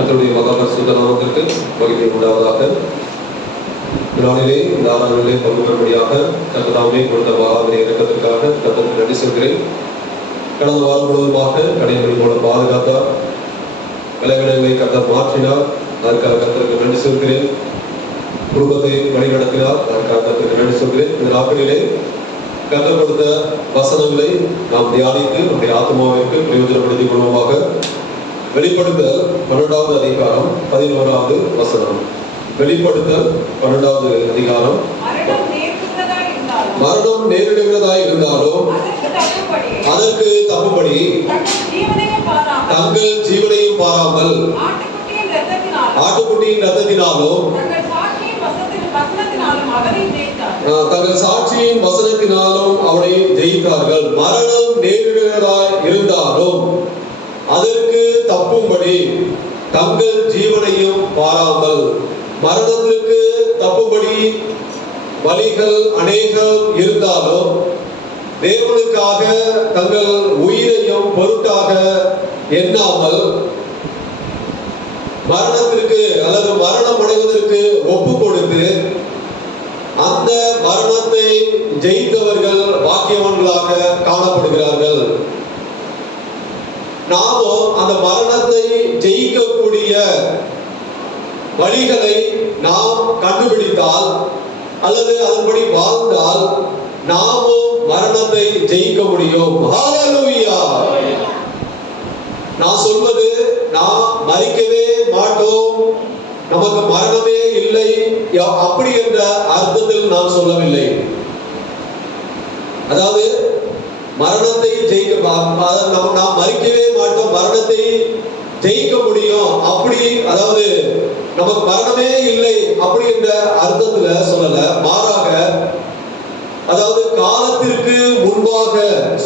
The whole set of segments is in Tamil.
கர்த்தருடைய மகாபரிசுத்த நாமத்திற்கு மகிமை உண்டாவதாக. நாளிலே இந்த ஆராதனையிலே பங்கு பெறும்படியாக கர்த்தர் கொடுத்த மகாபலி இறக்கத்திற்காக கர்த்தருக்கு நன்றி சொல்கிறேன். கடந்த வாரம் முழுவதுமாக கடைபிடி மூலம் பாதுகாத்தார், விளைவிடங்களை கர்த்தர் மாற்றினார், அதற்காக கர்த்தருக்கு நன்றி சொல்கிறேன். குடும்பத்தை வழிநடத்தினார், அதற்காக கர்த்தருக்கு நன்றி சொல்கிறேன். இந்த நாட்களிலே கர்த்தர் கொடுத்த வசனங்களை நாம் தியானித்து நம்முடைய ஆத்மாவிற்கு பிரயோஜனப்படுத்திக் கொள்வோமாக. வெளிப்படுத்தல் 12வது அதிகாரம் 11வது வசனம். வெளிப்படுத்தல் 12வது அதிகாரம். மரணம் நேரிடுகிறதாய் இருந்தாலும் அதற்கு தப்புபடி தங்கள் ஜீவனையும் பாராமல் ஆட்டுக்குட்டியின் ரத்தத்தினாலும் தங்கள் சாட்சியின் வசனத்தினாலும் அவனை ஜெயித்தார்கள். மரணம் நேரிடுகிறதாய் இருந்தாலும் அதற்கு தப்பும்படி தங்கள் ஜீவனையும் பாராமல். மரணத்திற்கு தப்பும்படி வழிகள் அநேகம் இருந்தாலும் தேவனுக்காக தங்கள் உயிரையும் பொருட்டாக எண்ணாமல் மரணத்திற்கு அல்லது மரணம் அடைவதற்கு ஒப்பு கொடுத்து அந்த மரணத்தை ஜெயித்தவர்கள் பாக்கியவான்களாக காணப்படுகிறார்கள். நாமோ அந்த மரணத்தை ஜெயிக்கக்கூடிய வழிகளை நாம் கண்டுபிடித்தால் அல்லது அதன்படி வாழ்ந்தால் நாமும் மரணத்தை ஜெயிக்க முடியும். ஹல்லேலூயா. நான் சொல்வது நாம் மரிக்கவே மாட்டோம், நமக்கு மரணமே இல்லை அப்படி என்ற அர்த்தத்தில் நான் சொல்லவில்லை. அதாவது மரணத்தை ஜெயிக்க நாம் மரிக்கவே மாட்டோம், மரணத்தை ஜெயிக்க முடியும் அப்படி, அதாவது நமக்கு மரணமே இல்லை அப்படி என்ற அர்த்தத்துல சொல்லல. மாறாக அதாவது காலத்திற்கு முன்பாக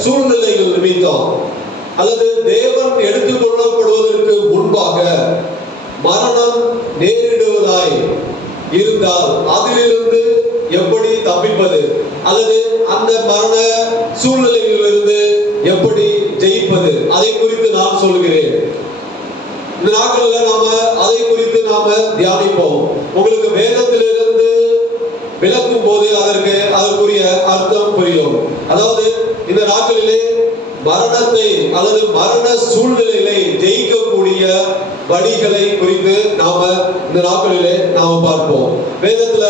சூழ்நிலைகள் நிமித்தம் அல்லது தேவன் எடுத்துக்கொள்ளப்படுவதற்கு முன்பாக மரணம் நேரிடுவதாய் இருந்தால் அதிலிருந்து எப்படி தப்பிப்பது அல்லது அந்த மரண சூழ்நிலைகளிலிருந்து எப்படி ஜெயிப்பது, அதை குறித்து நான் சொல்கிறேன். இந்த நாட்களில் நாம அதை குறித்து நாம தியானிப்போம். உங்களுக்கு வேதத்திலிருந்து விளக்கும் போது அதற்குரிய அர்த்தம் புரியும். அதாவது இந்த நாட்களிலே மரணத்தை அல்லது மரண சூழ்நிலைகளை ஜெயிக்கக்கூடிய வழிகளை குறித்து நாம இந்த நாட்களிலே நாம பார்ப்போம். வேதத்துல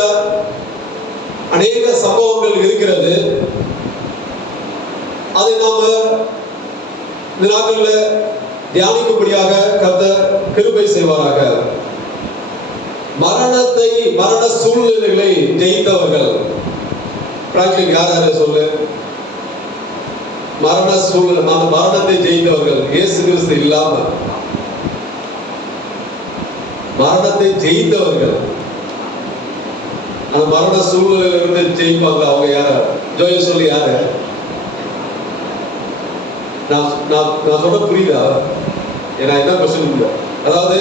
அநேக சம்பவங்கள் இருக்கிறது. அதை நாம இந்த நாட்களில் தியானிக்கும்படியாக கர்த்தர் கிருபை செய்வாராக. மரண சூழ்நிலைகளை ஜெயித்தவர்கள் யார் யாரு சொல்லு? மரண சூழ்நிலை, அந்த மரணத்தை ஜெயித்தவர்கள் இயேசு கிறிஸ்து இல்லாம மரணத்தை ஜெயித்தவர்கள் அந்த மரண சூழ்நிலையில இருந்து ஜெயிப்பாங்க. அவங்க யார? ஜோய சொல்லி யாரு? நான் சொல்ல புரியுதா? ஏன்னா என்ன கொஸ்டின், அதாவது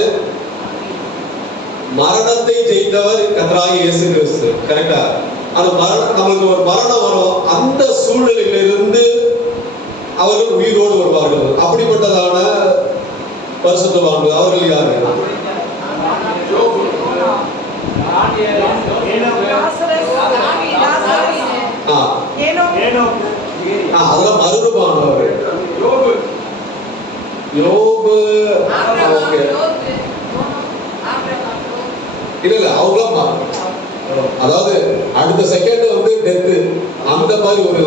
மரணத்தை ஜெயித்தவர் கர்த்தராகிய இயேசு கிறிஸ்து. கரெக்டா? அந்த மரணம், நம்மளுக்கு ஒரு மரணம் வரும், அந்த சூழ்நிலையில இருந்து அவர்கள் உயிரோடு வருவார்கள். அப்படிப்பட்டதான பரிசுத்தவான்கள் அவர்கள் யாரு? அதெல்லாம் மறுரூபமானவர்கள். யோபு இல்ல அவங்களாம், அதாவது அடுத்த செகண்ட் வந்து டெத்து, அந்த மாதிரி ஒரு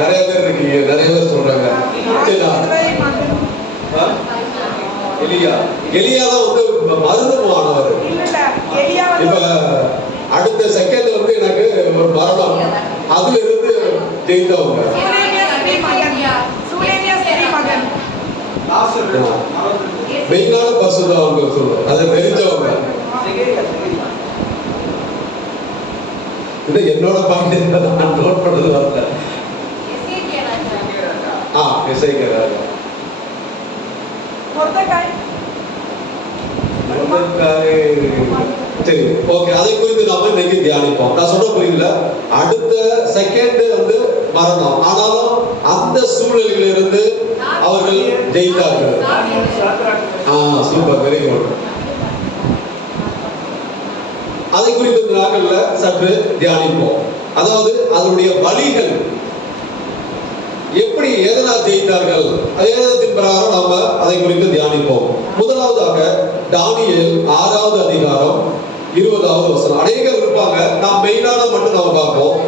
நிறைய பேர் இருக்கீங்க, நிறைய பேர் சொல்றாங்க. எலியாதான் வந்து மருதமானவர். இப்ப அடுத்த செகண்ட் வந்து எனக்கு ஒரு மரணம், அதுல இருந்து ஜெயித்தவங்க. மெயினான பரிசுத்தவான்கள் அவங்க சொல்றோம், அதை தெரிஞ்சவங்க. இது என்னோட பாயிண்ட், நான் நோட் பண்ணது வரல. சரி, ஓகே. அதை குறித்து நாம இன்னைக்கு தியானிப்போம். நான் சொல்ல புரியல. அடுத்த செகண்ட் வந்து மரணம், ஆனாலும் அந்த சூழ்நிலையிலிருந்து அவர்கள் ஜெயித்தார்கள்? Super, very good. அதை குறித்து இந்த நாட்கள்ல சற்று தியானிப்போம். அதாவது அதனுடைய வழிகள் எப்படி, எதனால் ஜெயித்தார்கள், அதேதத்தின் பிரகாரம் நாம அதை குறித்து தியானிப்போம். முதலாவதாக தானியேல் 6வது அதிகாரம் 20வது வசனம். அநேகர் இருப்பாங்க, நாம் மெயினான மட்டும் நாம பார்ப்போம்.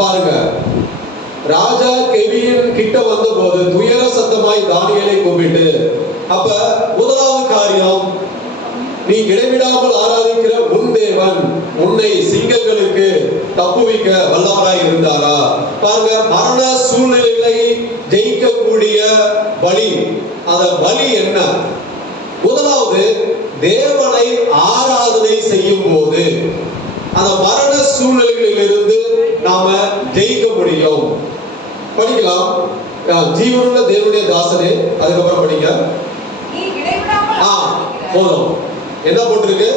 பாருங்க, ராஜா கெவியின் கிட்ட வந்த போது துயர சத்தமாய் தானியேலை கூப்பிட்டு, அப்ப முதலாவது காரியம், நீ இடைவிடாமல் ஆராதிக்கிற உன் தேவன் உன்னை சிங்கங்களுக்கு தப்புவிக்க வல்லவராய் இருந்தாரா? பாருங்க, மரண சூழ்நிலைகளை ஜெயிக்கக்கூடிய வழி, அந்த வழி என்ன? முதலாவது, தேவனை ஆராதனை செய்யும் போது அந்த மரண சூழ்நிலைகளில் இருந்து நாம ஜெயிக்க முடியும். படிக்கலாம், ஜீவனுள்ள தேவனுடைய தாசனே, அதுக்கப்புறம் படிங்க. போதும், என்ன போட்டிருக்கு?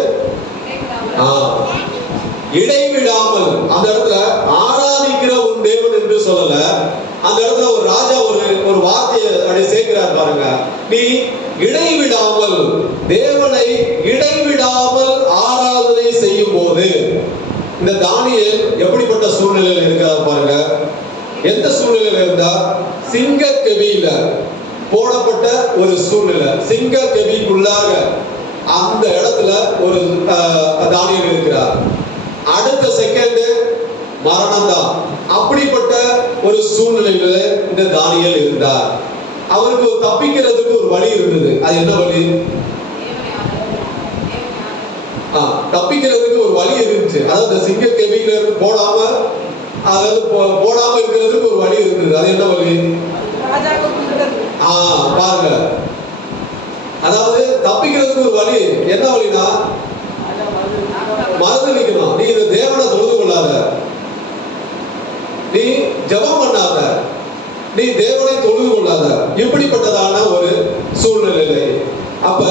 இடைவிடாமல். அந்த இடத்துல ஆராதிக்கிற உன் தேவன் என்று சொல்லல, அந்த இடத்துல ஒரு ராஜா ஒரு வார்த்தையை அப்படி சேர்க்கிறார் பாருங்க. நீ இடைவிடாமல், தேவனை இடைவிடாமல் ஆராதனை செய்யும் போது, இந்த தானியேல் எப்படிப்பட்ட சூழ்நிலையில் இருக்கிறார் பாருங்க. எந்த சூழ்நிலையில இருந்தா? சிங்க கெபியில போடப்பட்ட ஒரு சூழ்நிலை. சிங்க கெபிக்குள்ளாக அந்த இடத்துல ஒரு தானியேல் இருக்கிறார். அடுத்த செகண்ட் மரணம் தான். அப்படிப்பட்ட ஒரு சூழ்நிலையில இந்த தானியேல் இருந்தார். அவருக்கு தப்பிக்கிறதுக்கு ஒரு வழி இருந்தது. அது என்ன வழி? தப்பிக்கிறதுக்கு ஒரு வழி இருந்துச்சு. அதாவது சிங்க கெபியில இருந்து போடாம, அதாவது போடாம இருக்கிறதுக்கு ஒரு வழி இருந்தது. அது என்ன வழி? பாருங்க, அதாவது தப்பிக்கிறதுக்கு ஒரு வழி என்ன வழினா, மறந்துக்கணும். நீ இந்த தேவனை தொழுது கொள்ளாத, நீ ஜெபம் பண்ணாத, நீ தேவனை தொழுது கொள்ளாத, இப்படிப்பட்டதான ஒரு சூழ்நிலை. அப்ப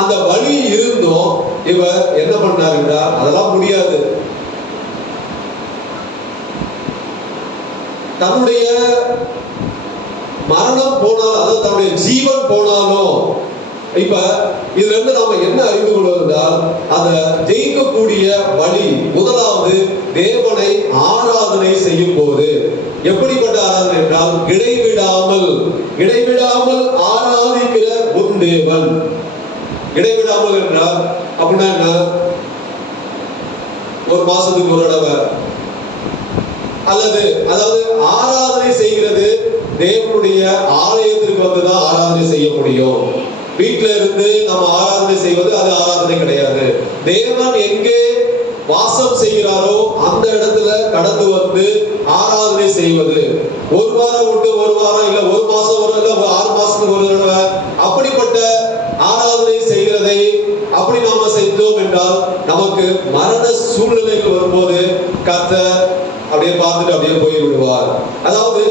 அந்த வழி இருந்தும் இவர் என்ன பண்ணாருன்னா, அதெல்லாம் முடியாது, தன்னுடைய மரணம் போனாலும், அதாவது தன்னுடைய ஜீவன் போனாலும், இப்ப இதுல இருந்து நாம என்ன அறிந்து கொள்வதால், அதை ஜெயிக்கக்கூடிய வழி முதலாவது, தேவனை ஆராதனை செய்யும் போது. எப்படிப்பட்ட ஆராதனை என்றால், இடைவிடாமல் ஆராதிக்கிற உன் தேவன். இடைவிடாமல் என்றால் அப்படின்னா என்ன? ஒரு மாசத்துக்கு ஒரு தடவை, அல்லது அதாவது ஆராதனை செய்கிறது தேவனுடைய ஆலயத்திற்கு வந்துதான் ஆராதனை செய்ய முடியும். வீட்டில இருந்து நம்ம ஆராதனை செய்வது அது ஆராதனை கிடையாது. தேவன் எங்கே வாசம் செய்கிறாரோ அந்த இடத்துல கடந்து வந்து ஆராதனை செய்வது. ஒரு வாரம் விட்டு ஒரு வாரம், இல்ல ஒரு மாசம் ஒரு, இல்ல 6 மாசத்துக்கு ஒரு தடவை, அப்படிப்பட்ட ஆராதனை செய்கிறதை அப்படி நாம செய்தோம் என்றால், நமக்கு மரண சூழ்நிலைகள் வரும்போது கர்த்தர் அப்படியே பார்த்துட்டு அப்படியே போய் விடுவார். அதாவது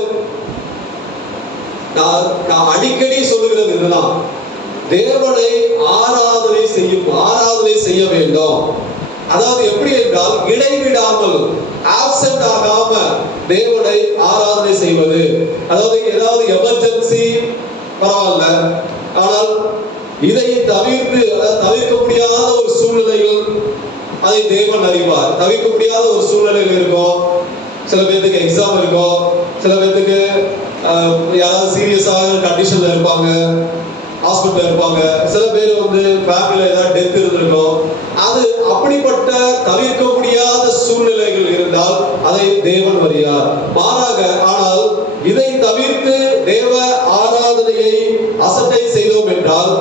நான் அடிக்கடி சொல்லுகிறது இதுதான், தேவனை ஆராதனை செய்ய வேண்டும். அதாவது எப்படி என்றால், இடைவிடாமல், ஆப்சென்ட் ஆகாம தேவனை ஆராதனை செய்வது. அதாவது ஏதாவது எமர்ஜென்சி பரவாயில்ல, ஆனால் இதை தவிர்த்து, தவிர்க்க முடியாத ஒரு சூழ்நிலைகள், அதை தேவன் அறிவார். தவிர்க்க முடியாத ஒரு சூழ்நிலைகள் இருக்கும். சில பேருக்கு எக்ஸாம் இருக்கும், சில பேருக்கு யாராவது சீரியஸாக கண்டிஷன்ல இருப்பாங்க, ஹாஸ்பிட்டல் இருப்பாங்க, சில பேர் ஃபேமிலியில ஏதாவது டெத் இருந்திருக்கும். அது அப்படிப்பட்ட தவிர்க்க முடியாத சூழ்நிலைகள் இருந்தால் அதை தேவன் அறியார். மாறாக, ஆனால் இதை தவிர்த்து தேவ ஆராதனையை அசட்டை செய்தோம் என்றால்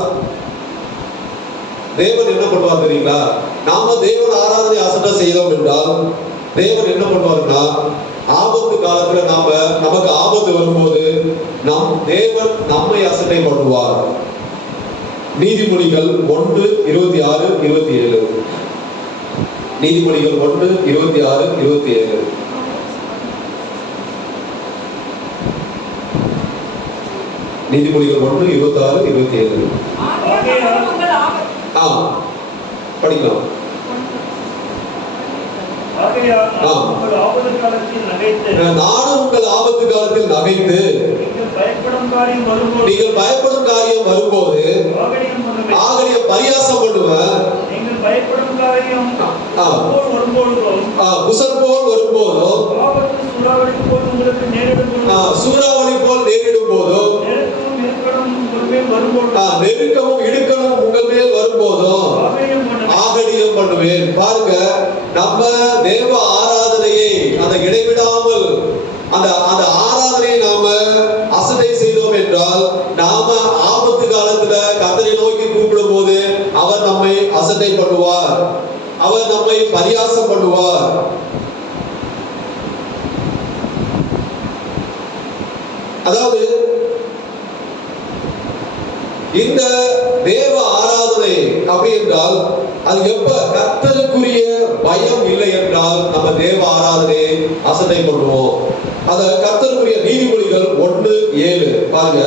தேவன் என்ன பண்ணுவார் தெரியுங்களா? நாம தேவன் ஆராதனை அசட்டை செய்தோம் என்றால் தேவன் என்ன பண்ணுவார்னா, ஆபத்து காலத்துல நமக்கு ஆபத்து வரும்போது தேவன் நம்மை அசட்டை பண்ணுவார். நீதிமொழிகள் 1:26-27. நீதிமொழிகள் 1:26-27. நீதிமொழிகள் 1:26-27. படிக்கலாம். நானும் உங்கள் ஆபத்து காலத்தில் நகைத்து நீங்கள் பயப்படும் காரியம் வரும்போது ஆகலிய பரியாசம் பண்ணுவேன். புசர் போல் வரும்போதும் சூறாவளி போல் நேரிடும் போதும் நெருக்கமும் இடுக்கணும் உங்கள் மேல் வரும்போதும் ஆகடியம் பண்ணுவேன். பாருங்க, நம்ம தேவ ஆராதனையை அந்த இடைவிடாமல் அந்த ஆராதனையை நாம அசட்டை செய்தோம் என்றால், நாம ஆபத்து காலத்துல கர்த்தரை நோக்கி கூப்பிடும் போது அவர் நம்மை அசட்டை பண்ணுவார், அவர் நம்மை பரியாசம் பண்ணுவார். அதாவது இந்த தேவ ஆராதனை அப்படி என்றால் அது எப்ப கர்த்தருக்குரிய பயம் இல்லை என்றால் நம்ம தேவ ஆராதனையை அசட்டை பண்ணுவோம். அத கர்த்தருக்குரிய நீதிமொழிகள் 1:7 பாருங்க.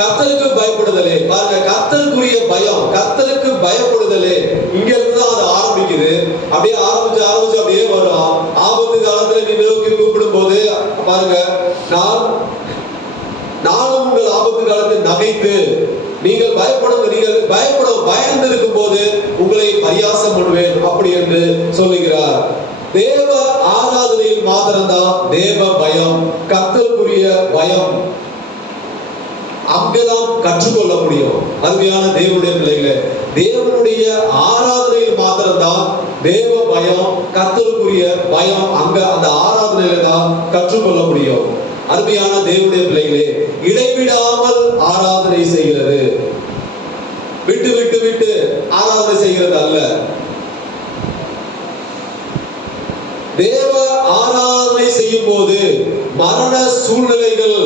கர்த்தருக்கு பயப்படுதலே, பாருங்க, கர்த்தருக்குரிய பயம், கர்த்தருக்கு பயப்படுதலே, இங்க இருந்து தான் அது ஆரம்பிக்குது. அப்படியே ஆரம்பிச்சு அப்படியே வரும். ஆபத்து காலத்துல நீ நோக்கி கூப்பிடும் போது பாருங்க, நானும் உங்கள் ஆபத்து காலத்தில் நகைத்து நீங்கள் பயந்து இருக்கும் போது உங்களை பரியாசம் பண்ணுவேன் அப்படி என்று சொல்லுகிறார். தேவ ஆராதனையில் மாத்திரம்தான் தேவ பயம், கர்த்தருக்குரிய பயம் அங்கதான் கற்றுக்கொள்ள முடியும். அருமையான தேவனுடைய பிள்ளைகளே, தேவனுடைய ஆராதனையில் மாத்திரம்தான் தேவ பயம், கர்த்தருக்குரிய பயம் அங்க அந்த ஆராதனையில தான் கற்றுக்கொள்ள முடியும். அருமையான தேவனுடைய பிள்ளைகளே, இடைவிடாமல் ஆராதனை செய்கிறது, விட்டு விட்டு விட்டு ஆராதனை செய்கிறது அல்ல. தேவ ஆராதனை செய்யும் போது மரண சூழ்நிலைகள்,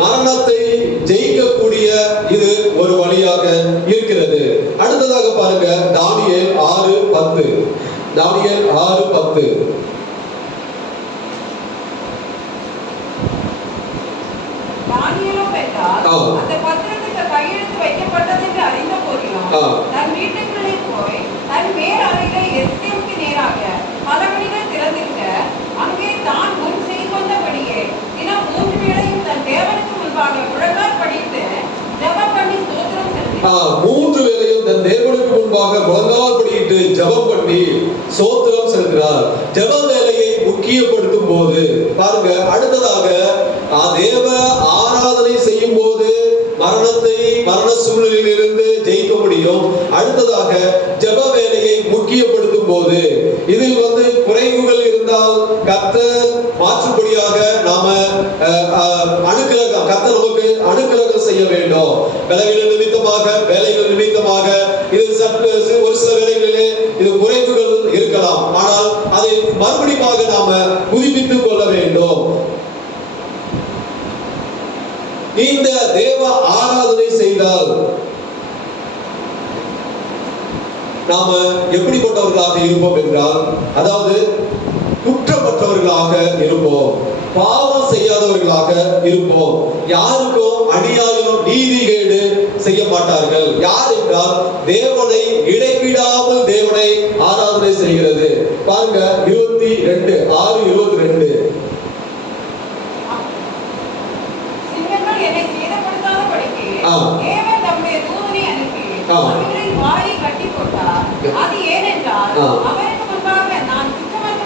மரணத்தை ஜெயிக்கக்கூடிய இது ஒரு வழியாக இருக்கிறது. அடுத்ததாக பாருங்க, தானியேல் 6:10. தானியேல் 6:10. அந்த பத்திரத்துக்கு கையெழுத்து வைக்கப்பட்டது என்று அறிந்த போதிலும் தன் வீட்டுக்குள்ளே போய் தன் மேல் அறையிலே எஸ்தேருக்கு நேராக பலகணிகள் திறந்திருக்க அங்கே தான் முன் செய்து வந்தபடியே தினம் 3 வேளையும் தன் தேவனுக்கு முன்பாக முழங்கால் படித்து ஜெபம் பண்ணி ஸ்தோத்திரம் செலுத்தினார். 3 வேளையும் தன் தேவனுக்கு முன்பாக முழங்கால் படியிட்டு ஜெபம் பண்ணி ஸ்தோத்திரம் செலுத்தினார். ஜெப வேலையை முக்கியப்படுத்தும் போது பாருங்க, அடுத்ததாக தேவ ஆராதனை செய்யும் போது மரண சூழ்நிலையில் இருந்து ஜெயிக்க முடியும். அடுத்ததாக ஜெப வேலையை முக்கியப்படுத்தும் போது இதில் குறைவுகள் இருந்தால் கர்த்தர் மாற்றுபடியாக நாம அனுக்கிரகம், கர்த்தர் நமக்கு அனுக்கிரகம் செய்ய வேண்டும். பலவீனம் நிமித்தமாக, வேலைகள் நிமித்தமாக, இது ஒரு சில வேலைகளிலே இது குறைவுகள் இருக்கலாம். ஆனால் அதை மறுபடியும் நாம புதுப்பித்துக் கொள்ள வேண்டும். இந்த தேவ ஆராதனை செய்தால் நாம எப்படிப்பட்டவர்களாக இருப்போம் என்றால், அதாவது குற்றமற்றவர்களாக இருப்போம், பாவம் செய்யாதவர்களாக இருப்போம், யாருக்கும் அநியாயம் நீதிகேடு செய்ய மாட்டார்கள். யார் என்றால் தேவனை இடைவிடாமல் தேவனை ஆராதனை செய்கிறது. பாருங்க, 22:6-22.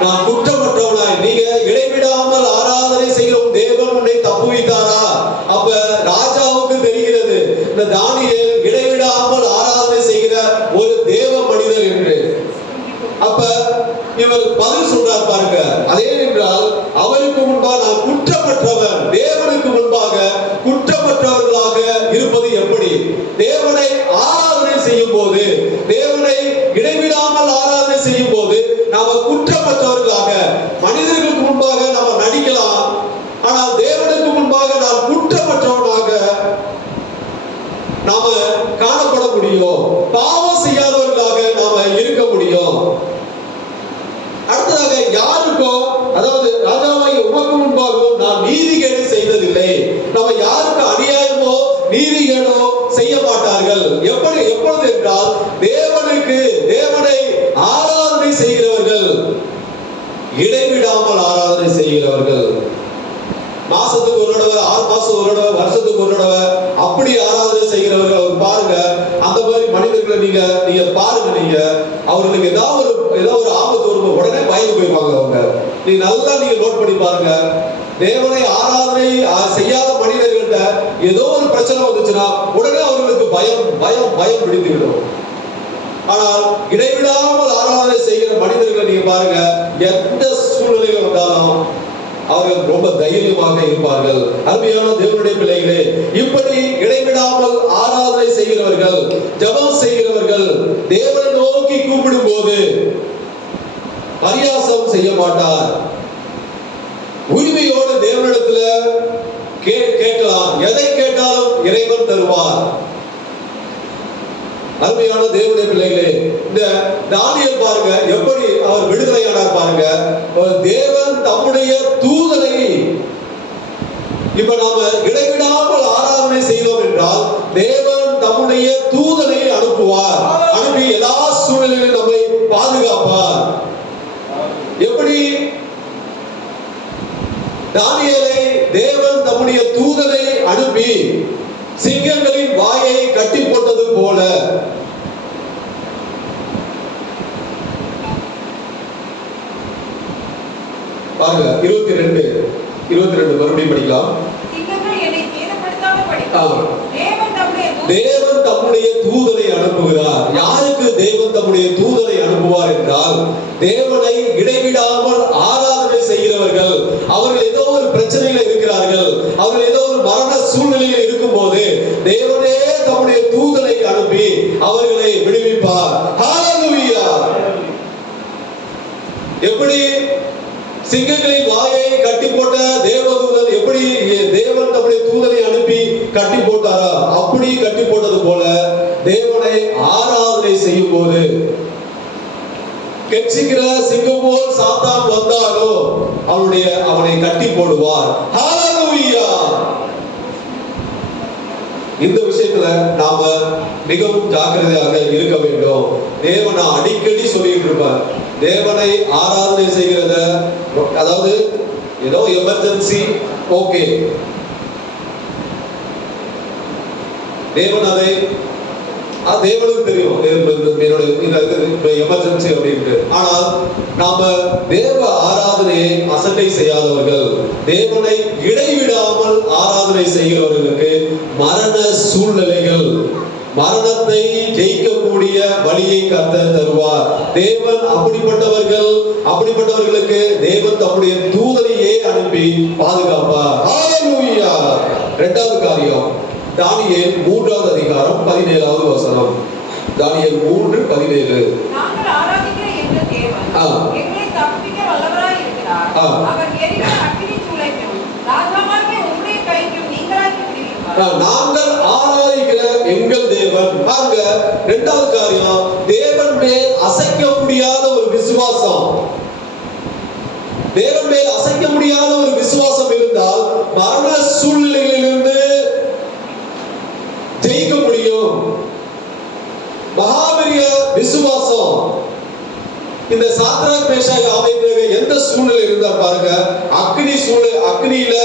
நான் குற்றமற்றவனாய், நீங்க இடைவிடாமல் ஆராதனை செய்கிற தேவன் உன்னை தப்புவித்தாரா? அப்ப ராஜாவுக்கு தெரிகிறது இந்த தானியேல் இடைவிடாமல் ஆராதனை செய்கிற ஒரு தேவ மனிதர் என்று. அப்ப இவர் பதில் சொல்றார் பாருங்க, அதே என்றால் அவருக்கு முன்பாக நான் குற்றமற்றவன், தேவனுக்கு முன்பாக குற்றமற்றவர்களாக இருப்பது எப்படி? தேவனை ஆராதனை செய்யும் போது, தேவனை இடைவிடாமல் ஆராதனை செய்யும் போது நாம குற்றமற்றவர்களாக, மனிதர்களுக்கு முன்பாக நாம நடிக்கலாம், ஆனால் தேவனுக்கு முன்பாக நாம் குற்றமற்றவனாக நாம காணப்பட முடியும். பாவம் செய்யாதவர்களாக நாம இருக்க முடியும். அடுத்ததாக யாருக்கும், அதாவது ராஜாவாகிய உமக்கு முன்பாகவும் நான் நீதிகேடு செய்ய யாருக்கு அநியாயமோ நீதிகளோ செய்ய மாட்டார்கள். எப்பொழுது என்றால் தேவனை ஆராதனை செய்கிறவர்கள், இடைவிடாமல் ஆராதனை செய்கிறவர்கள். மாசத்துக்கு ஒரு தடவை, 6 மாசம் ஒரு தடவை, வருஷத்துக்கு ஒரு தடவை அப்படி ஆராதனை செய்கிறவர்கள் அவர் பாருங்க. அந்த மாதிரி மனிதர்களை நீங்க பாருங்க. நீங்க அவர்களுக்கு ஏதாவது ஒரு ஆபத்து வரும் உடனே பயந்து போயிருப்பாங்க அவங்க. நீங்க நல்லா நோட் பண்ணி பாருங்க. தேவனை ஆராதனை செய்யாத மனிதர்கள்ட்ட ஏதோ ஒரு பிரச்சனை வந்துச்சுன்னா உடனே அவர்களுக்கு பயம் பிடித்துவிடும். ஆனால் இடைவிடாமல் ஆராதனை செய்கிற மனிதர்களை நீங்க பாருங்க, எந்த சூழ்நிலையில் வந்தாலும் அவர்கள் ரொம்ப தைரியமாக இருப்பார்கள். அருமையான தேவனுடைய பிள்ளைகளே, இப்படி இடைவிடாமல் ஆராதனை செய்கிறவர்கள், ஜெபம் செய்கிறவர்கள், தேவனை நோக்கி கூப்பிடும் போது பரியாசம் செய்ய மாட்டார். உரிமையோடு தேவனிடத்துல கேட்கலாம். எதை கேட்டாலும் இறைவன் தருவார். அருமையான தேவனுடைய பிள்ளைகளே, இந்த தானியேல் பாருங்க எப்படி அவர் விடுதலையானார் பாருங்க. தேவன் தம்முடைய தூதனை, இப்ப நாம இடைவிடாமல் ஆராதனை செய்தோம் என்றால் தேவன் தம்முடைய தூதனை அனுப்புவார். அனுப்பி எல்லா சூழ்நிலையிலும் நம்மை பாதுகாப்பார். எப்படி தானியேலை தேவன் தம்முடைய தூதனை அனுப்பி சிங்கங்களின் வாயை கட்டி போட்டது போல, பாருங்க 22 மறுபடியும் படிக்கலாம். தேவன் தம்முடைய தூதனை அனுப்புகிறார். யாருக்கு தேவன் தம்முடைய தூதனை அனுப்புவார் என்றால், தேவனை இடைவிடாமல் ஆராதனை செய்கிறவர்கள். அவர்கள் ஏதோ ஒரு பிரச்சனையில இருக்கிறார்கள், அவர்கள் ஏதோ ஒரு மரண சூழ்நிலையில் இருக்கும் போது தேவனே தம்முடைய தூதனை அனுப்பி அவர்களை விடுவிப்பார். ஹல்லேலூயா! எப்படி சிங்கங்களின் வாயை கட்டி போட்ட தேவதூதன் எப்படி தேவன் தம்முடைய தூதனை அனுப்பி கட்டி போட்டாரா, அப்படி கட்டி போட்டது போல தேவனை ஆராதனை செய்யும் போது கெச்சிக்கிற சிங்கம் போல் சாத்தான் வந்தாலோ அவனை கட்டி போடுவார். ஹல்லேலூயா! இந்த விஷயத்துல நாம மிகவும் ஜாக்கிரதையாக இருக்க வேண்டும். தேவனை அடிக்கடி சொல்லிட்டு இருப்பார். தேவனை ஆராதனை செய்கிறத, அதாவது ஏதோ எமர்ஜென்சி, ஓகே, தேவன் அதை தேவனுக்கு தெரியும் எமர்ஜென்சி அப்படின்ட்டு. ஆனால் நாம தேவ ஆராதனையை அசட்டை செய்யாதவர்கள், தேவனை இடைவிடாமல் ஆராதனை செய்கிறவர்களுக்கு மரண சூழ்நிலைகள், மரணத்தை ஜெயிக்கக்கூடிய வழியை கர்த்தர் தருவார். தேவன் அப்படிப்பட்டவர்களுக்கு தேவன் தம்முடைய தூதனையே அனுப்பி பாதுகாப்பார். ஹல்லேலூயா! இரண்டாவது காரியம், தானியேல் 3வது அதிகாரம் 17வது வசனம். தானியேல் 3:17. நாங்கள் ஆராதிக்கிற எங்கள் தேவன் எங்களை தப்புவிக்க வல்லவராய் இருக்கிறார். அவர் எரிகிற அக்கினி சூளைக்கும் ராஜாவாகிய உம்முடைய கைக்கும் நீங்களாக்கி விடுவிப்பார். நாங்கள் ஆராதிக்கிற எங்கள் தேவன். பாருங்க, இரண்டாவது காரியம், தேவன் மேல் அசைக்க முடியாத ஒரு விசுவாசம். தேவன் மேல் அசைக்க முடியாத ஒரு விசுவாசம் இருந்தால் மரண சூழ்நிலையிலிருந்து ஜெயிக்க முடியும். மகாபெரிய விசுவாசம். இந்த சாத்ராக் மேஷாக் ஆபேத்நேகோ எந்த சூழ்நிலை இருந்தார் பாருங்க. அக்னியில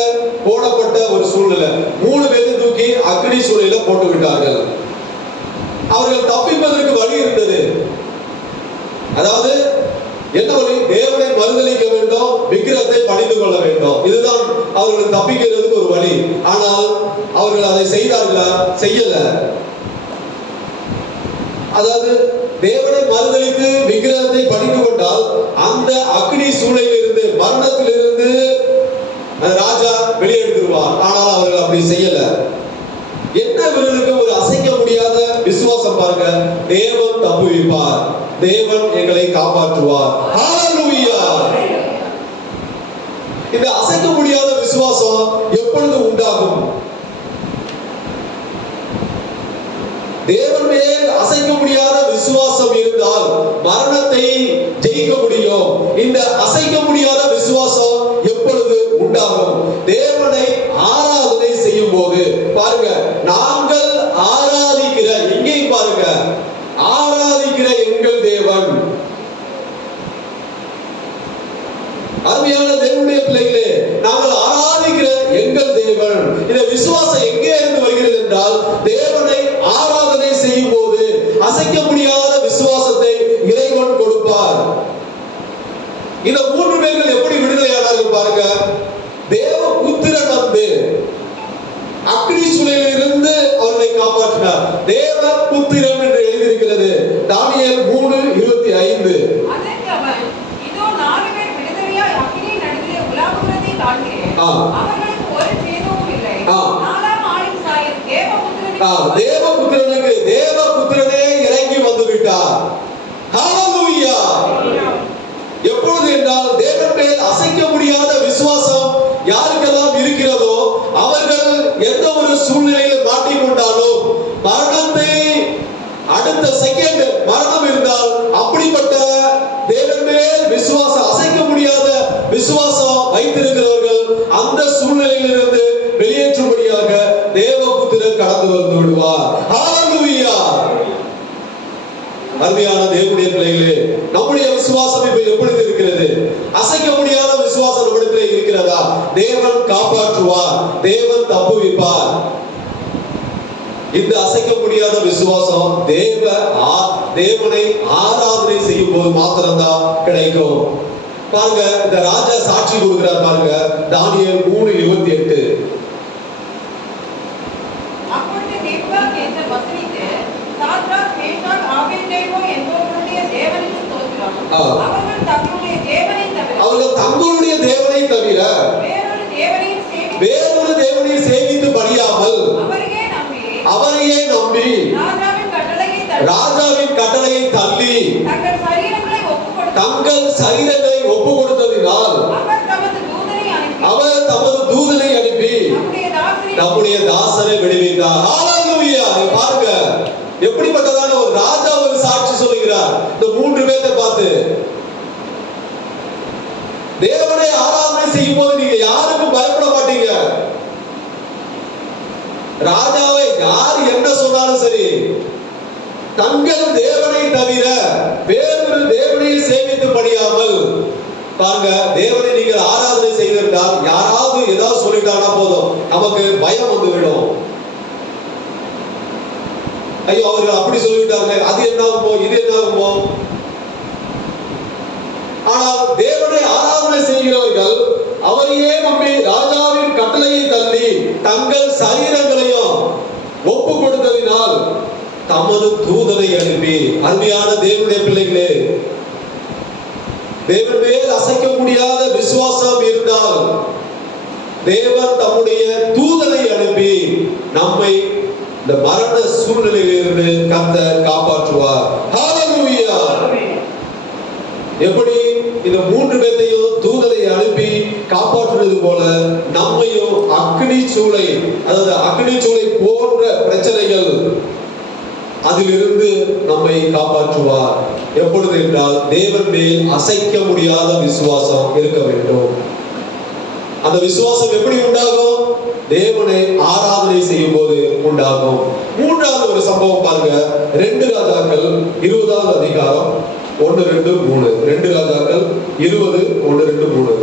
போடப்பட்ட ஒரு சூழ்நிலை. 3 பேரை தூக்கி அக்னி சூழ்நிலையில போட்டு விட்டார்கள். அவர்கள் தப்பிப்பதற்கு வழி இருந்தது. அதாவது என்ன வழி? தேவனை மறுதலிக்க வேண்டும், விக்கிரகத்தை பணிந்து கொள்ள வேண்டும். இதுதான் அவர்கள் தப்பிக்கிறதுக்கு ஒரு வழி. ஆனால் அவர்கள் அதை செய்தார்களா? செய்யல. அதாவது தேவனை மறுதலித்து விக்கிரகத்தை பணிந்து கொண்டால் அந்த அக்னி சூளையிலிருந்து, மரணத்திலிருந்து ராஜா வெளியெடுத்துருவார். ஆனால் அவர்கள் அப்படி செய்யல. என்ன இவர்களுக்கு ஒரு அசைக்க முடியாத விசுவாசம் பாருங்க. தேவன் தப்புவிப்பார், தேவன் எங்களை காப்பாற்றுவார். ஹல்லேலூயா! இந்த அசைக்க முடியாத விசுவாசம் எப்பொழுது உண்டாகும்? தேவன் மேல் அசைக்க முடியாத விசுவாசம் இருந்தால் மரணத்தை ஜெயிக்க முடியும். இந்த அசைக்க முடியாத விசுவாசம் எப்பொழுது உண்டாகும்? தேவனை ஆராதனை செய்யும் போது, இந்த விசுவாசம் எங்கே இருந்து வருகிறது என்றால், தேவனை ஆராதனை செய்யும் போது அசைக்க முடியாத விசுவாசத்தை இறைவன் கொடுப்பார். இந்த 3 பேர்கள் எப்படி விடுதலையானார்கள் பாருங்க. தேவ புத்திரன் வந்து அக்னி சூளையிலிருந்து அவர்களை காப்பாற்றினார். தேவ புத்திரன் என்று எழுதியிருக்கிறது தானியேல் 3:25. அதற்கு அவன், இதோ 4 பேர் விடுதலையாய் அக்கினியின் நடுவிலே உலாவுகிறதை காண்கிறேன். அவர்களுக்கு ஒரு சேதமும் இல்லை. 4ஆம் ஆளின் சாயல் தேவபுத்திரனுக்கு தேவபுத்திரனே இறங்கி வந்து விட்டார். ஹalleluya. எப்பொழுது என்றால், தேவன் மேல் அசைக்க முடியாத விசுவாசம் யாருக்கெல்லாம் இருக்கிறதோ அவர்கள் எந்த ஒரு சூழ்நிலையில் மாட்டிக்கொண்டாலும், மரணத்தை அடுத்த செகண்ட் மரணம் இருந்தால், அப்படிப்பட்ட தேவன் மேல் விசுவாசம் அசைக்க முடியாத விசுவாசம் வைத்திருக்கிறவர்கள் அந்த சூழ்நிலையிலிருந்து வெளியேற்றும்படியாக தேவபுத்திரன் கடந்து வந்து விடுவார். ஹalleluya. அருமையான தேவனுடைய பிள்ளைகளே, நம்முடைய விசுவாசம் இப்ப எப்படி இருக்கிறது? அசைக்க முடியாத விசுவாசம் நம்மிடத்தில் இருக்கிறதா? தேவன் காப்பாற்றுவார், தேவன் தப்புவிப்பார். இந்த அசைக்க முடியாத விசுவாசம் தேவனை ஆராதனை செய்யும் போது மாத்திரம்தான் கிடைக்கும். பாருங்க, இந்த ராஜா சாட்சி கொடுக்கிறார் பாருங்க, தானியேல் 3:28. அப்பொழுது நேபுகாத்நேச்சர் வசனித்து, சாத்ராக், மேஷாக், ஆபேத்நேகோ என்பவர்களுடைய தேவனுக்கு ஸ்தோத்திரம். அவர்கள் தங்களுடைய தேவனை தவிர வேறொரு தேவனை சேவித்து பணியாமல் அவரையே நம்பி ராஜாவின் கட்டளையை தள்ளி தங்கள் சரீரங்களை ஒப்பு கொடுத்ததினால் அவர் தமது தூதனை அனுப்பி நம்முடைய தாசரை விடுவித்தார். ஹalleluya. பாருங்க, எப்படிப்பட்டதான ஒரு ராஜா ஒரு சாட்சி சொல்லுகிறார் இந்த 3 பேரை பார்த்து. தேவனை ஆராதனை செய்யும் போது நீங்க யாருக்கும் பயப்பட மாட்டீங்க. ராஜாவை யார் என்ன சொன்னாலும் சரி, தங்கள் தேவனை தவிர வேறொரு தேவனை சேவித்து பணியாமல். பாருங்க, தேவனை நீங்கள் ஆராதனை செய்திருந்தால் யாராவது ஏதாவது சொல்லிட்டானா போதும், நமக்கு பயம் வந்து விடும். ஐயோ, அவர்கள் அப்படி சொல்லிவிட்டாங்க, அது என்ன ஆகுமோ, இது என்ன ஆகுமோ. ஆனால் தேவனை ஆராதனை செய்கிறவர்கள் அவரையே நம்பி ராஜாவின் கட்டளையை தள்ளி தங்கள் சரீரங்களையும் ஒப்பு கொடுத்ததினால் தமது தூதனை அனுப்பி. அருமையான தேவனுடைய பிள்ளைகளே, தேவன் மேல் அசைக்க முடியாத விசுவாசம் இருந்தால் தேவன் தம்முடைய தூதனை அனுப்பி நம்மை இந்த மரண சூழ்நிலையிலிருந்து கர்த்தர் காப்பாற்றுவார். ஹalleluya. எப்படி இந்த 3 பேரையும் தூதனை அனுப்பி காப்பாற்றுவது போல நம்மையும் அக்னி சூளை, அதாவது அக்னி சூளை போன்ற பிரச்சனைகள் அதிலிருந்து நம்மை காப்பாற்றுவார். எப்பொழுது என்றால், தேவன் மேல் அசைக்க முடியாத விசுவாசம் இருக்க வேண்டும். அந்த விசுவாசம் எப்படி உண்டாகும்? தேவனை ஆராதனை செய்யும் போது உண்டாகும். 3வது ஒரு சம்பவம் பாருங்க, 2 ராஜாக்கள் 20வது அதிகாரம் 1-2-3. 2 ராஜாக்கள் 20:1-2-3.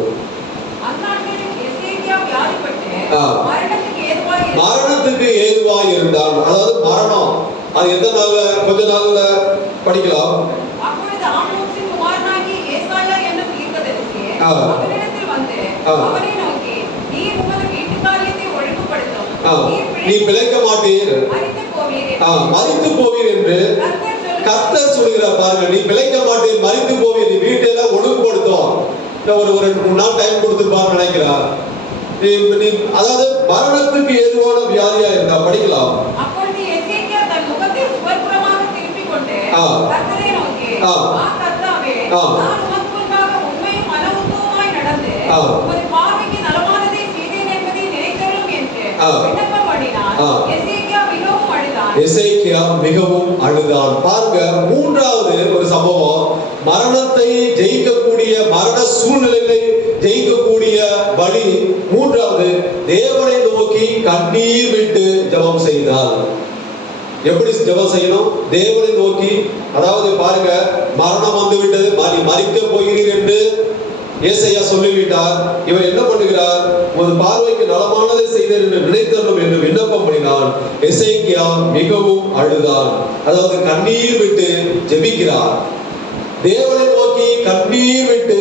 மரணத்துக்கு ஏதுவாய் இருந்தான். அதாவது மரணம், அது எந்த நாள்ல, கொஞ்ச நாள்ல படிக்கலாம். அப்பொழுது ஆமோசின் குமாரனாகிய ஏசாயா என்னும் தீர்க்கதரிசி அவனிடத்தில் வந்து அவனை நோக்கி, நீர் உமது வீட்டு காரியத்தை ஒழுங்குபடுத்தும், நீ பிழைக்க மாட்டீர், மரித்து போவீர் என்று கர்த்தர் சொல்கிறார். பாருங்க, நீ பிழைக்க மாட்டீர், மரித்து போவீர், நீ வீட்டெல்லாம் ஒழுங்குபடுத்தும். ஒரு 2-3 நாள் டைம் கொடுத்துருப்பான்னு நினைக்கிறார். அதாவது மரணத்துக்கு ஏதுவான வியாதியா இருந்தா படிக்கலாம். அப்பொழுது எசேக்கியா தன் முகத்தை சுவர்புறமாக திருப்பிக் கொண்டு கர்த்தரை நோக்கி, கர்த்தாவே, நான் உமக்கு முன்பாக உண்மையும் மனவுத்தமுமாய் நடந்து உமது பார்வைக்கு நலமானதை செய்தேன் என்பதை நினைத்தருளும் என்று விண்ணப்பம் பண்ணினான். எசேக்கியா மிகவும் அழுதான். பாருங்க, 3வது ஒரு சம்பவம், மரணத்தை ஜெயிக்கக்கூடிய, மரண சூழ்நிலைகளை ஜெயிக்கக்கூடிய வழி. 3வது, தேவனை நோக்கி கண்ணீர் விட்டு ஜெபம் செய்தார். எப்படி ஜெபம் செய்யணும்? தேவனை நோக்கி, அதாவது பாருங்க, மரணம் வந்து விட்டது, மரிக்க போகிறீர் என்று ஏசாயா சொல்லிவிட்டார். இவர் என்ன பண்ணுகிறார்? ஒரு பார்வைக்கு நலமானதை செய்தேன் என்று நினைத்தருளும் என்று விண்ணப்பம் பண்ணினான். எசேக்கியா மிகவும் அழுதான். அதாவது கண்ணீர் விட்டு ஜெபிக்கிறார். தேவனை நோக்கி கண்ணீர் விட்டு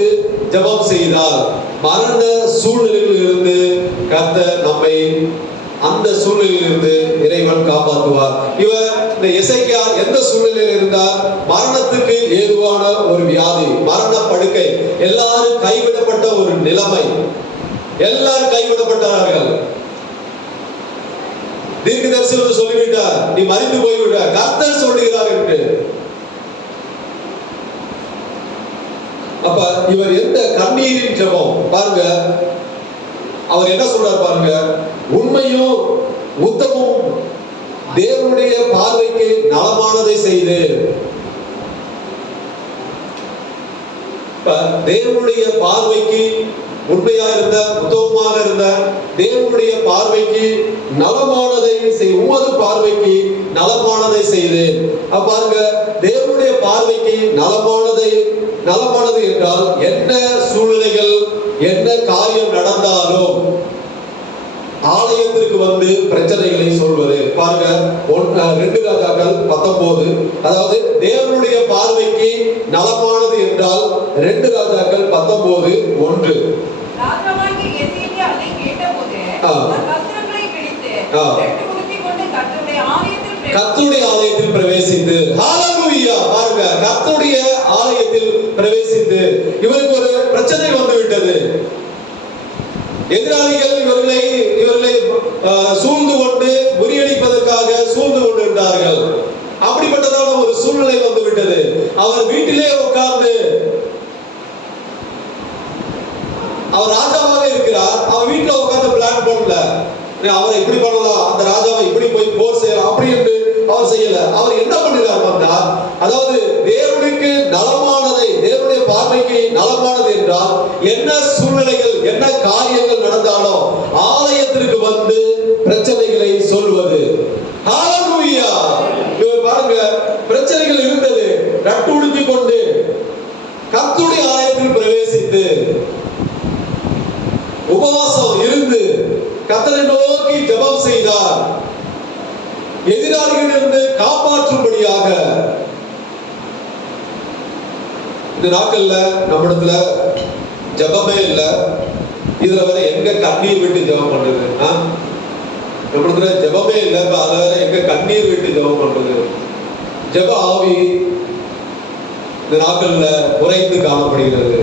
ஜெபம் செய்தார். மரண சூழ்நிலையில் இருந்து கர்த்தர் நம்மை அந்த சூழ்நிலையில் இருந்து இறைவன் காப்பாற்றுவார். இவர் இந்த எசேக்கியா எந்த சூழ்நிலையில் இருந்தார்? மரணத்துக்கு ஏதுவான ஒரு வியாதி, மரண படுக்கை, எல்லாரும் கைவிடப்பட்ட ஒரு நிலைமை, எல்லாரும் கைவிடப்பட்டார்கள். தீர்க்கதரிசி வந்து சொல்லிவிட்டார், நீ மரித்து போய்விட, கர்த்தர் சொல்லுகிறார் என்று. அப்ப இவர் எந்த கண்ணீரின் ஜெபம் பாருங்க. அவர் என்ன சொல்றார் பாருங்க, உண்மையும் உத்தமும் தேவனுடைய பார்வைக்கு நலமானதை செய்து. தேவனுடைய பார்வைக்கு உண்மையா இருந்த, உத்தமமாக இருந்த, தேவனுடைய பார்வைக்கு நலமானதை உமது பார்வைக்கு நலமானதை செய்தேன். பாருங்க, தேவனுடைய பார்வைக்கு நலமானது என்றால் என்ன சூழ்நிலைகள், என்ன காரியம் நடந்தாலும் ஆலயத்திற்கு வந்து பிரச்சனைகளை சொல்வது. பாருங்க, 2 ராஜாக்கள் 19. அதாவது தேவனுடைய பார்வைக்கு நலமானது என்றால் 2 ராஜாக்கள் 19:1. ராஜாவாகிய எசேக்கியா அதை கேட்டபோது வஸ்திரங்களை கிழித்து உடுத்திக் கொண்டு கர்த்தருடைய ஆலயத்தில் பிரவேசித்து, ஹalleluya, பாருங்க, கர்த்தருடைய ஆலயத்தில் பிரவேசித்து இவருக்கு ஒரு பிரச்சனை வந்து விட்டது. எதிராளிகள் இவர்களை சூழ்ந்து கொண்டு முறியடிப்பதற்காக சூழ்ந்து கொண்டிருந்தார்கள். அப்படிப்பட்டதான ஒரு சூழ்நிலை வந்து விட்டது. அவர் வீட்டிலே உட்கார்ந்து, அவர் ராஜாவாக இருக்கிறார், அவர் வீட்டில் உட்கார்ந்து பிளான் பண்ணல, அவரை இப்படி பண்ணலாம், அந்த ராஜாவை இப்படி போய் போர் செய்யலாம் அப்படி என்று அவர் செய்யல. அவர் என்ன பண்ணுகிறார் என்றால், அதாவது தேவனுக்கு நலமானதை, தேவனுடைய பார்வைக்கு நலமானது என்றால் என்ன சூழ்நிலைகள், என்ன காரியங்கள் நடந்தாலும் ஆலயத்திற்கு வந்து பிரச்சனைகளை சொல்வது. ஹalleluya. இவர் பாருங்க, பிரச்சனைகள் இருந்தது, ரட்டு உடுத்திக் கொண்டு கர்த்தருடைய ஆலயத்தில் பிரவேசித்து உபவாசம் இருந்து கர்த்தரை நோக்கி ஜெபம் செய்தார். எதிராளிகளிலிருந்து காப்பாற்றும்படியாக. இந்த நாட்கள்ல நம்மிடத்துல ஜெபமே இல்ல. இதுல வேற எங்க கண்ணீர் விட்டு ஜெபம் பண்றது? நம்மிடத்துல ஜெபமே இல்ல, அதுல வேற எங்க கண்ணீர் விட்டு ஜெபம் பண்றது? ஜெப ஆவி இந்த நாட்கள்ல குறைந்து காணப்படுகிறது.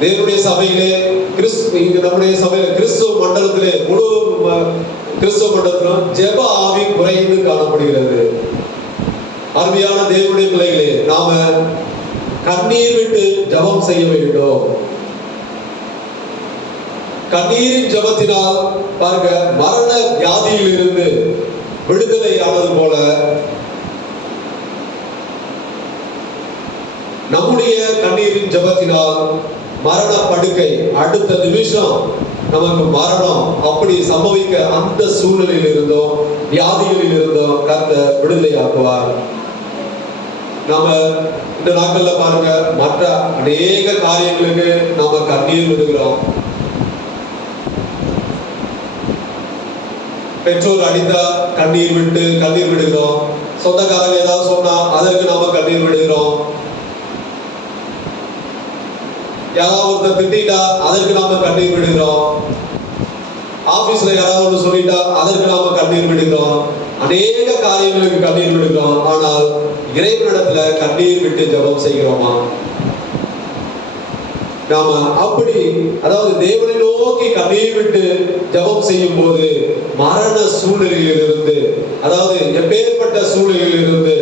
தேவனுடைய சபையிலே நம்முடைய சபையில கிறிஸ்துவ மண்டலத்திலே, முழு கிறிஸ்துவ மண்டலத்திலும் ஜெப ஆவி குறைந்து காணப்படுகிறது. அருமையான தேவனுடைய பிள்ளைகளே, நாம கண்ணீர் விட்டு ஜெபம் செய்ய வேண்டும். கண்ணீரின் ஜெபத்தினால் பாருங்க, மரண வியாதியில் இருந்து விடுதலை ஆனது போல நம்முடைய கண்ணீரின் ஜெபத்தினால் மரண படுக்கை, அடுத்த நிமிஷம் நமக்கு மரணம் அப்படி சம்பவிக்க அந்த சூழ்நிலையில் இருந்தோம், வியாதிகளில் இருந்தோம் கர்த்தர் விடுதலையாக்குவார். நாம இந்த நாட்கள்ல பாருங்க, மற்ற அநேக காரியங்களுக்கு நாம கண்ணீர் விடுகிறோம். பெற்றோர் அடித்தா கண்ணீர் விடுகிறோம். சொந்தக்காரங்க ஏதாவது சொன்னா அதற்கு நாம கண்ணீர் விடுகிறோம். யாராவது ஒருத்தர் திட்டா அதற்கு நாம கண்ணீர் விடுகிறோம். ஆபீஸ்ல யாராவது சொல்லிட்டா அதற்கு நாம கண்ணீர் விடுகிறோம். அநேக காரியங்களுக்கு கண்ணீர் விடுகிறோம். ஆனால் இறைவனிடத்துல கண்ணீர் விட்டு ஜெபம் செய்கிறோமா? நாம அப்படி, அதாவது தேவனை நோக்கி கண்ணீர் விட்டு ஜெபம் செய்யும் போது மரண சூழ்நிலையில் இருந்து, அதாவது எப்பேற்பட்ட சூழ்நிலையில் இருந்து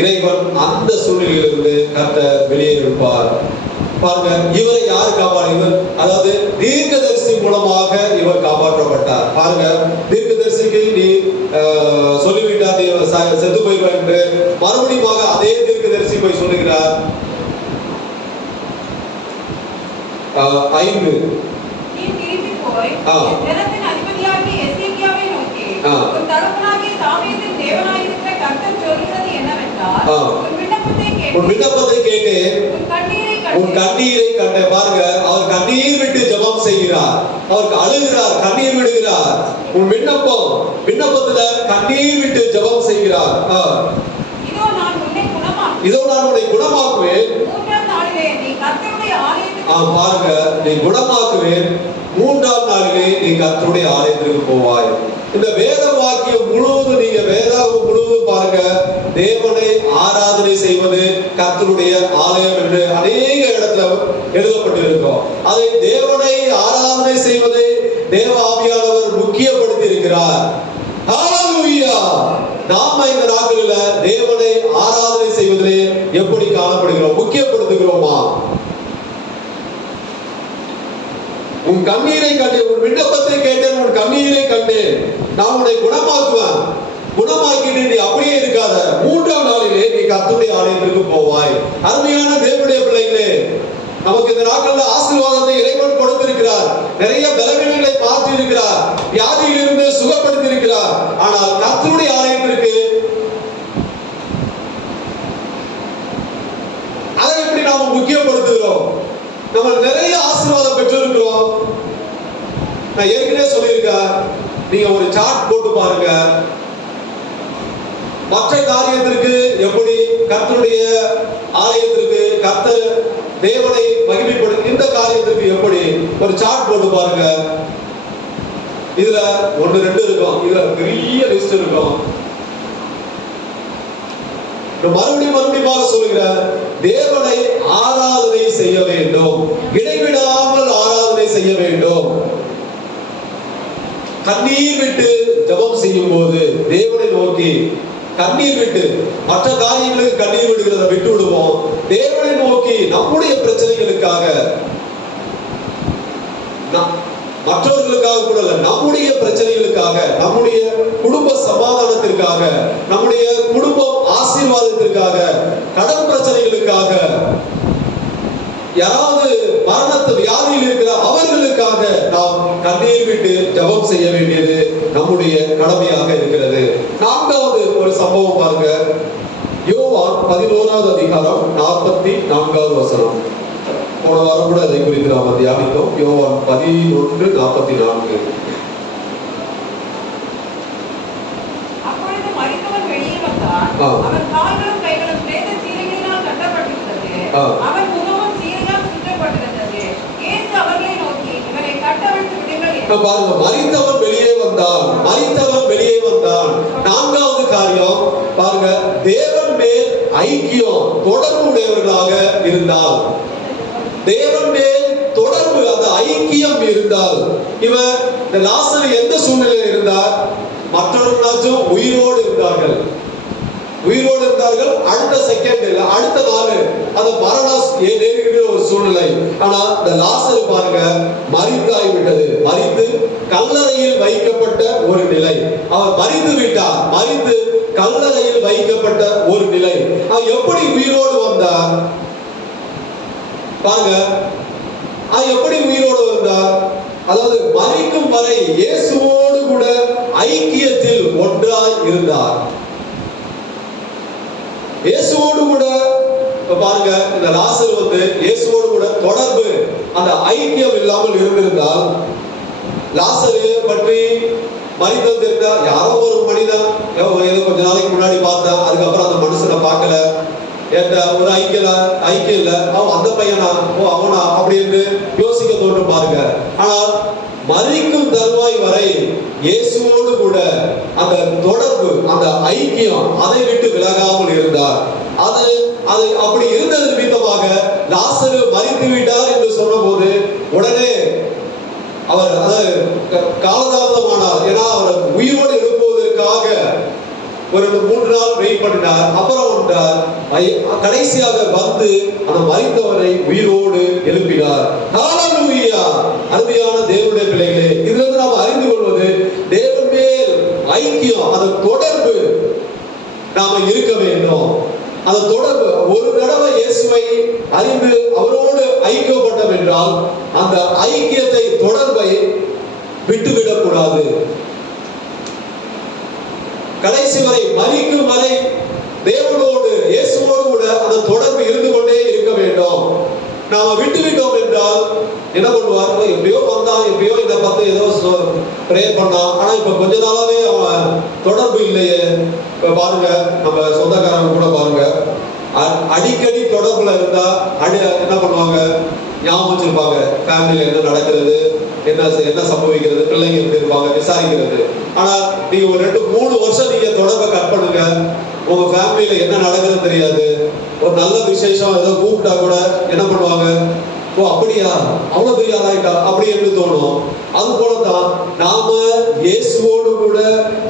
இறைவன் அந்த சூழ்நிலையில் இருந்து கர்த்தர் வெளியே இருப்பார். பாருங்க, இவரை யார் காப்பாற்ற? அதாவது தீர்க்கதரிசி மூலமாக இவர் காப்பாற்றப்பட்டார். பாருங்க, தீர்க்கதரிசிக்கு நீ சொல்லிவிட்டார், நீ செத்து போய்வார் என்று மறுபடியும் அதே தீர்க்கதரிசி போய் சொல்லுகிறார். 5 நீ திரும்பி போய் நிலத்தின் அதிபதியாகிய எசேக்கியாவை நோக்கி உன் தகப்பனாகிய தாவீதின் தேவனாயிருக்கிற கர்த்தர் சொல்கிறது என்னவென்றால், உன் விண்ணப்பத்தை கேட்டேன், உன் கண்ணீரை கண்டேன். பாருங்க, அவர் கண்ணீர் விட்டு ஜெபம் செய்கிறார், அவர் அழுகிறார், கண்ணீர் விடுகிறார். உன் விண்ணப்பத்துல கண்ணீர் விட்டு ஜெபம் செய்கிறார். இதோ நான் உன்னை குணமாக்குவேன். பாருங்க, நீ குணமாக்குவேன், 3ஆம் நாளிலே நீ கர்த்தருடைய ஆலயத்திற்கு போவாய். இந்த வேத வாக்கியம் முழுவதும், நீங்க வேதாகம் முழுவதும் பாருங்க, தேவனை ஆராதனை செய்வது கர்த்தருடைய ஆலயம் என்று அநேக இடத்துல எழுதப்பட்டிருக்கும். அதை தேவனை ஆராதனை செய்வதை தேவ ஆவியானவர் முக்கியப்படுத்தி இருக்கிறார். ஹல்லேலூயா! நாம இந்த நாட்களில் தேவனை ஆராதனை செய்வதிலே எப்படி காணப்படுகிறோம்? முக்கியப்படுத்துகிறோமா? உன் கண்ணீரை கண்டேன், உன் விண்ணப்பத்தை கேட்டேன், உன் கண்ணீரை கண்டேன், நான் உன்னை குணமாக்குவேன். குணமாக்கிட்டு நீ அப்படியே இருக்காத, 3ஆம் நாளிலே நீ கர்த்தருடைய ஆலயத்திற்கு போவாய். அருமையான தேவனுடைய பிள்ளைகளே, நமக்கு இந்த நாட்களில் ஆசீர்வாதத்தை இறைவன் கொடுத்திருக்கிறார். நிறைய பலவீனங்களை பார்த்து இருக்கிறார், வியாதியிலிருந்து சுகப்படுத்தி இருக்கிறார். ஆனால் கர்த்தருடைய ஆலயத்திற்கு அதை எப்படி நாம முக்கியப்படுத்துகிறோம்? நம்ம நிறைய ஆசீர்வாதம் பெற்றிருக்கிறோம். நான் ஏற்கனவே சொல்லியிருக்கேன், நீங்க ஒரு சார்ட் போட்டு பாருங்க. மற்ற காரியத்திற்கு எப்படி, கர்த்தருடைய ஆலயத்திற்கு, கர்த்தர் தேவனை மகிமைப்படும் இந்த காரியத்திற்கு எப்படி ஒரு சார்ட் போட்டு பாருங்க. இதுல 1, 2 இருக்கும், இதுல பெரிய லிஸ்ட் இருக்கும். மறுபடியும் சொல்லுகிறார், தேவனை ஆராதனை செய்ய வேண்டும், இடைவிடாமல் ஆராதனை செய்ய வேண்டும். கண்ணீர் விட்டு ஜெபம் செய்யும் போது தேவனை நோக்கி கண்ணீர் விட்டு, மற்ற காரியங்களுக்கு கண்ணீர் விடுகிறத விட்டு விடுவோம். தேவனை நோக்கி நம்முடைய பிரச்சனைகளுக்காக, மற்றவர்களுக்காக கூட இல்ல, நம்முடைய பிரச்சனைகளுக்காக, நம்முடைய குடும்ப சமாதானத்திற்காக, நம்முடைய குடும்பம் ஆசீர்வாதத்திற்காக, கடன் பிரச்சனைகளுக்காக, யாராவது மரணத்து வியாதியில் இருக்கிற அவர்களுக்காக நாம் கண்ணீர் விட்டு ஜெபம் செய்ய வேண்டியது நம்முடைய கடமையாக இருக்கிறது. 4வது ஒரு சம்பவம் பாருங்க. யோவான் 11வது அதிகாரம் 44வது வசனம். போன வாரம் கூட அதை குறித்து நாம் தியானித்தோம். யோவான் 11:44. அப்பொழுது மரித்தவன் வெளியே வந்தான். அவன் கால்களும் கைகளும் பிரேத சீலைகளினால் கட்டப்பட்டிருந்தது. அவன் முகமும் சீலையால் சுற்றப்பட்டிருந்தது. இயேசு அவர்களை நோக்கி, இவரை கட்டவிழ்த்து விடுங்கள் என்றார். பாருங்க, மரித்தவன் வெளியே வந்தான், மரித்தவன் வெளியே வந்தான். 4வது காரியம் பாருங்க, தேவன் மேல் ஐக்கியம், தொடர்பு உடையவர்களாக இருந்தால், தேவன் மேல் தொடர்பு, அந்த ஐக்கியம் இருந்தால். இவன் இந்த லாசர் எந்த சூழ்நிலையில் இருந்தார்? மற்றவர்களாச்சும் உயிரோடு இருந்தார்கள், உயிரோடு இருந்தார்கள். அடுத்த செகண்ட் இல்ல, அடுத்த நாள் அந்த மரணம் நேரிடுகிற ஒரு சூழ்நிலை. ஆனா இந்த லாசர் பாருங்க, மரித்தாய் விட்டது, மரித்து கல்லறையில் வைக்கப்பட்ட ஒரு நிலை. அவர் மரித்து விட்டார், மரித்து கல்லறையில் வைக்கப்பட்ட ஒரு நிலை. அவர் எப்படி உயிரோடு வந்தார் பாருங்க, எப்படி உயிரோடு வந்தார்? அதாவது மரிக்கும் வரை இயேசுவோடு கூட ஐக்கியத்தில் ஒன்றாய் இருந்தார். இயேசுவோடு கூட பாருங்க, இந்த லாசர் இயேசுவோடு கூட தொடர்பு, அந்த ஐக்கியம் இல்லாமல் இருந்திருந்தால், லாசரு பற்றி மரித்தது இருந்தா, யாரோ ஒரு மனிதன் ஏதோ கொஞ்ச நாளைக்கு முன்னாடி பார்த்தா, அதுக்கப்புறம் அந்த மனுஷனை பார்க்கல, ஒரு ஐக்கியம் இல்ல, அவன் அந்த பையனா, அவனா அப்படின்னு யோசிக்க தோன்றும் பாருங்க. ஆனால் மரிக்கும் தருவாய் வரை இயேசுவோடு கூட அந்த தொடர்பு, அந்த ஐக்கியம், அதை விட்டு விலகாமல் இருந்தார். அது அப்படி இருந்தது நிமித்தமாக லாசரு மரித்து விட்டார் என்று சொன்ன போது உடனே அவர் காலதாமதமானார். ஏன்னா அவர் உயிரோடு எழுப்புவதற்காக ஒரு 3 நாள் வெயிட் பண்ணினார். அப்புறம் கடைசியாக வந்து அந்த மரித்தவரை உயிரோடு எழுப்பினார். ஹல்லேலூயா! அருமையான தேவனுடைய பிள்ளைகளே, இதிலிருந்து நாம் அறிந்து கொள்வது, தேவன் மேல் ஐக்கியம், அந்த தொடர்பு நாம இருக்க வேண்டும். அந்த தொடர்பு, ஒரு தடவை இயேசுவை அறிந்து அவரோடு ஐக்கியப்பட்டோம் என்றால் அந்த ஐக்கியத்தை, தொடர்பை விட்டுவிடக் கூடாது. கடைசி வரை மரிக்கும் வரை தேவனோடு இயேசுவோடு கூட அந்த தொடர்பு இருந்து கொண்டே இருக்க வேண்டும். நாம விட்டுவிட்டோம் என்றால் என்ன பண்ணுவார்? எப்படியோ வந்தான், எப்படியோ இதை பார்த்து ஏதோ ப்ரே பண்ணான், ஆனா இப்ப கொஞ்ச நாளாவே அவன் தொடர்பு இல்லையே. இப்ப பாருங்க, நம்ம சொந்தக்காரங்க கூட பாருங்க, அடிக்கடி தொடர்புல இருந்தா என்ன பண்ணுவாங்க? ஞாபகம் வச்சிருப்பாங்க, ஃபேமிலியில என்ன நடக்கிறது, என்ன சம்பவிக்கிறது, பிள்ளைங்க எப்படி இருப்பாங்க விசாரிக்கிறது. ஆனா நீங்க ஒரு 2-3 வருஷம் நீங்க தொடர்பை கட் பண்ணுங்க, உங்க ஃபேமிலியில என்ன நடக்குதுன்னு தெரியாது. ஒரு நல்ல விசேஷம் ஏதோ கூப்பிட்டா கூட என்ன பண்ணுவாங்க? ஓ அப்படியா, அவ்வளவு பெரிய ஆளாயிட்டா அப்படி என்று தோணும். அது போலதான் நாம இயேசுவோடு கூட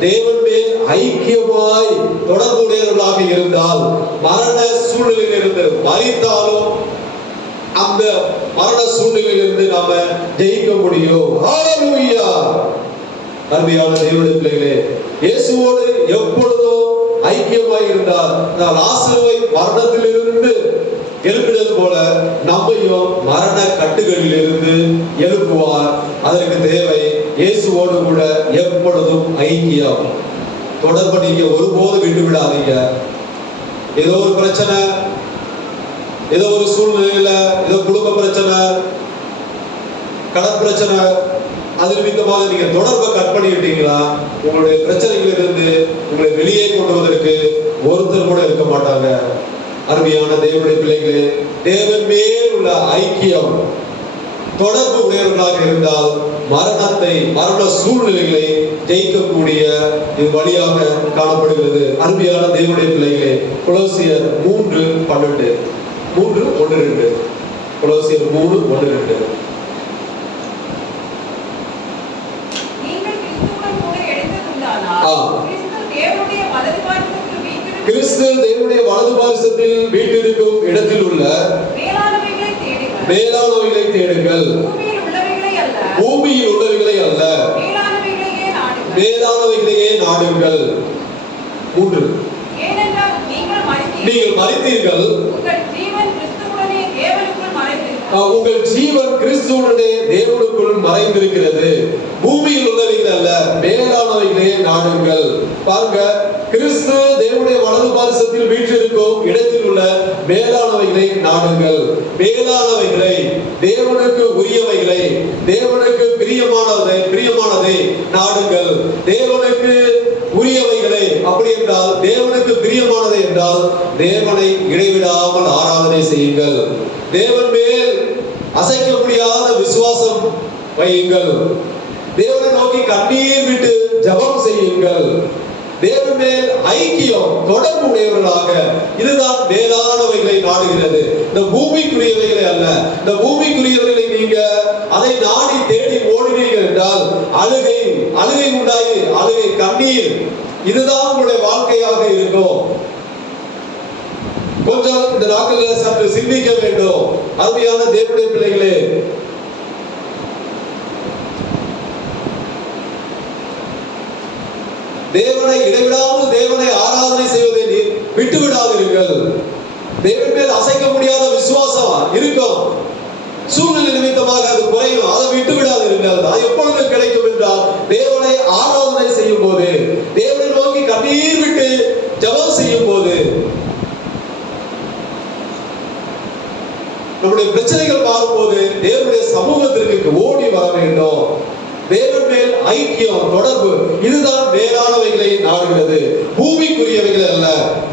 தேவன் மேல் ஐக்கியமாய் தொடர்புடையவர்களாக இருந்தால் மரண சூழ்நிலையில் இருந்து மரித்தாலும் அந்த மரண சூழ்நிலையிலிருந்து நாம ஜெயிக்க முடியும். ஹல்லேலூயா! அருமையான தேவனுடைய பிள்ளைகளே, இயேசுவோடு எப்பொழுதும் ஐக்கியமாய் இருந்தார். லாசருவை மரணத்திலிருந்து எழுப்பினது போல நம்மையும் மரண கட்டுகளில் இருந்து எழுப்புவார். அதற்கு தேவை இயேசுவோடு கூட எப்பொழுதும் ஐக்கியம். தொடர்பு நீங்க ஒருபோது விட்டு விடாதீங்க. ஏதோ ஒரு பிரச்சனை, ஏதோ ஒரு சூழ்நிலையில, ஏதோ குடும்ப பிரச்சனை, கடன் பிரச்சனை, அது நிமித்தமாக நீங்க தொடர்பை கட் பண்ணிவிட்டீங்களா, உங்களுடைய பிரச்சனைகளிலிருந்து உங்களை வெளியே கொண்டு வருவதற்கு ஒருத்தர் கூட இருக்க மாட்டாங்க. அருமையான தேவனுடைய பிள்ளைகளே, தேவன் மேல் உள்ள ஐக்கியம் தொடர்பு உடையவர்களாக இருந்தால் மரண சூழ்நிலைகளை ஜெயிக்கக்கூடிய இது வழியாக காணப்படுகிறது. அருமையான தேவனுடைய பிள்ளைகளே, கொலோசியர் 3:12, 3:1-2, கொலோசியர் 3:1-2. கிறிஸ்து தேவனுடைய வலது பாரிசத்தில் வீற்றிருக்கும் இடத்தில் உள்ள மேலானவைகளை தேடுங்கள். பூமியில் உள்ளவைகளை அல்ல, மேலானவைகளையே நாடுங்கள். 3. நீங்கள் மரித்தீர்கள், உங்கள் ஜீவன் கிறிஸ்துவுடனே தேவனுக்குள் மறைந்திருக்கிறது. பூமியில் உள்ளவைகள் அல்ல, மேலானவைகளே நாடுங்கள். பாருங்க, கிறிஸ்து தேவனுடைய வலது பாரிசத்தில் வீற்றிருக்கும் இடத்தில் உள்ள மேலானவைகளை நாடுங்கள். மேலானவைகளை, தேவனுக்கு உரியவைகளை, தேவனுக்கு பிரியமானதை நாடுங்கள். தேவனுக்கு உரியவைகளை அப்படி என்றால், தேவனுக்கு பிரியமானதை என்றால் தேவனை இடைவிடாமல் ஆராதனை செய்யுங்கள். தேவன் மேல் அசைக்க முடியாத விசுவாசம் வையுங்கள். தேவனை நோக்கி கண்ணீர் விட்டு ஜெபம் செய்யுங்கள். தேவன் மேல் ஐக்கியம் தொடர்பு உடையவர்களாக, இதுதான் மேலானவைகளை நாடுகிறது. இந்த பூமிக்குரியவைகளை அல்ல. இந்த பூமிக்குரியவைகளை நீங்க அதை நாடி தேடி ஓடினீர்கள் என்றால் அழுகை உண்டாகி, அழுகை கண்ணீர், இதுதான் உங்களுடைய வாழ்க்கையாக இருக்கும். கொஞ்சம் இந்த நாட்களில் சற்று சிந்திக்க வேண்டும். அருமையான தேவனுடைய பிள்ளைகளே, தேவனை இடைவிடாமல் தேவனை ஆராதனை செய்வதை விட்டுவிடாதீர்கள். தேவன் மேல் அசைக்க முடியாத விசுவாசம் இருக்கும், சூழ்நிலை நிமித்தமாக அது குறையும், அதை விட்டு விடாதீர்கள். அது எப்பொழுது கிடைக்கும் என்றால் தேவனை ஆராதனை செய்யும் போது, தேவனை நோக்கி கண்ணீர் விட்டு ஜெபம் செய்யும் போது. நம்முடைய பிரச்சனைகள் மாறும்போது தேவனுடைய சமூகத்திற்கு ஓடி வர வேண்டும். தேவன் மேல் ஐக்கியம் தொடர்பு, இதுதான் மேலானவைகளை நாடுகிறது. பூமிக்குரியவைகள் அல்ல,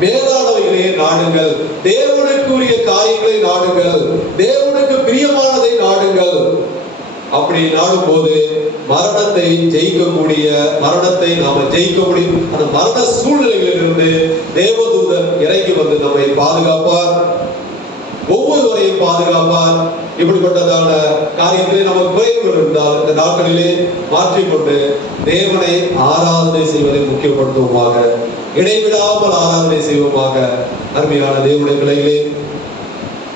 மேலானவைகளே நாடுங்கள். தேவனுக்குரிய காரியங்களை நாடுங்கள். தேவனுக்கு பிரியமானதை நாடுங்கள். அப்படி நாடும் போது மரணத்தை ஜெயிக்கக்கூடிய, மரணத்தை நாம ஜெயிக்க முடியும். அந்த மரண சூழ்நிலைகளிலிருந்து தேவதூதன் இறங்கி வந்து நம்மை பாதுகாப்பார், ஒவ்வொருவரையும் பாதுகாப்பார். இப்படிப்பட்டதான காரியங்களை நமக்கு குறைகள் இருந்தால் இந்த நாட்களிலே மாற்றிக்கொண்டு தேவனை ஆராதனை செய்வதை முக்கியப்படுத்துவோமாக, இடைவிடாமல் ஆராதனை செய்வோமாக. அருமையான தேவனுடைய பிள்ளைகளே,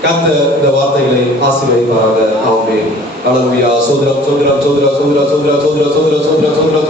கர்த்தர் இந்த வார்த்தைகளை ஆசீர்வதிப்பாராக. ஆமென். அல்லேலூயா. சோதரம் சோதரம் சோதரம் சோதரம் சோதரம் சோதரம் சோதரம் சோதரம்